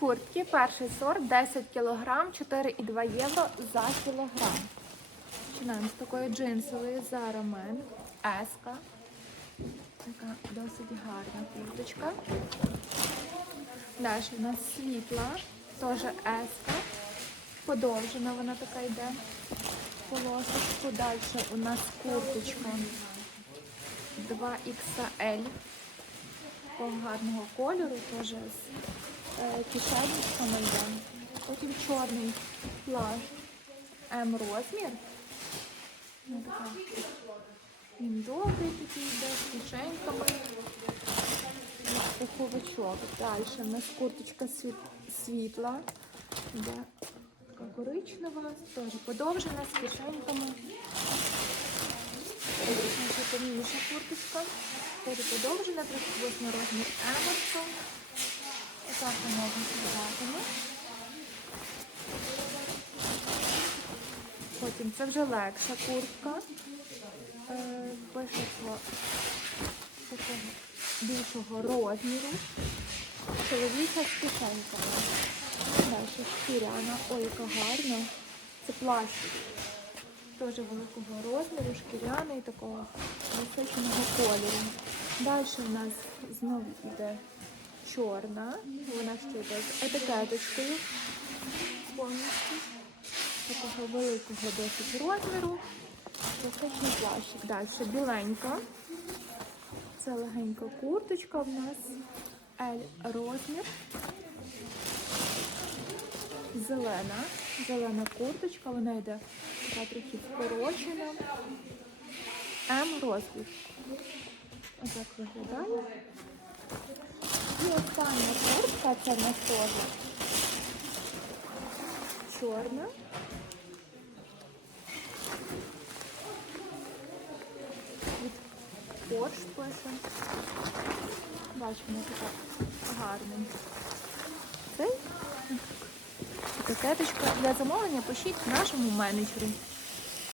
Куртки, перший сорт, 10 кг, 4,2 євро за кілограм. Починаємо з такої джинсової Zara Men. Еска. Така досить гарна курточка. Далі у нас світла, теж еска. Подовжена вона така йде. Полосочку. Далі у нас курточка 2XL такого гарного кольору, теж з кишенечками йде. Потім чорний плащ М розмір. Він добрий такий йде, з кишеньками. Пуховичок. Далі у нас курточка світла. Йде коричнева, теж подовжена, з кишеньками. Значить, темніша курточка. Теж подовжена, 38 розмір емочка. Отак вона виглядатиме. Потім це вже легша куртка. Е, Вишитла такого більшого розміру. Чоловіча з кишеньками. Далі шкіряна. Ой, яка гарна. Це плащ. Теж великого розміру, шкіряний, такого насиченого кольору. Далі в нас знову йде чорна. Вона ще йде з етикеточкою повністю. Такого великого досить розміру. Класичний плащик. Далі біленька. Це легенька курточка в нас. L розмір. Зелена. Зелена курточка, вона йде така трохи вкорочена. М розмір. Отак виглядає. І остання куртка, це в нас теж чорна. Від Порш пише. Бачимо, така гарненька. Цей Пакеточка для замовлення пишіть нашому менеджеру.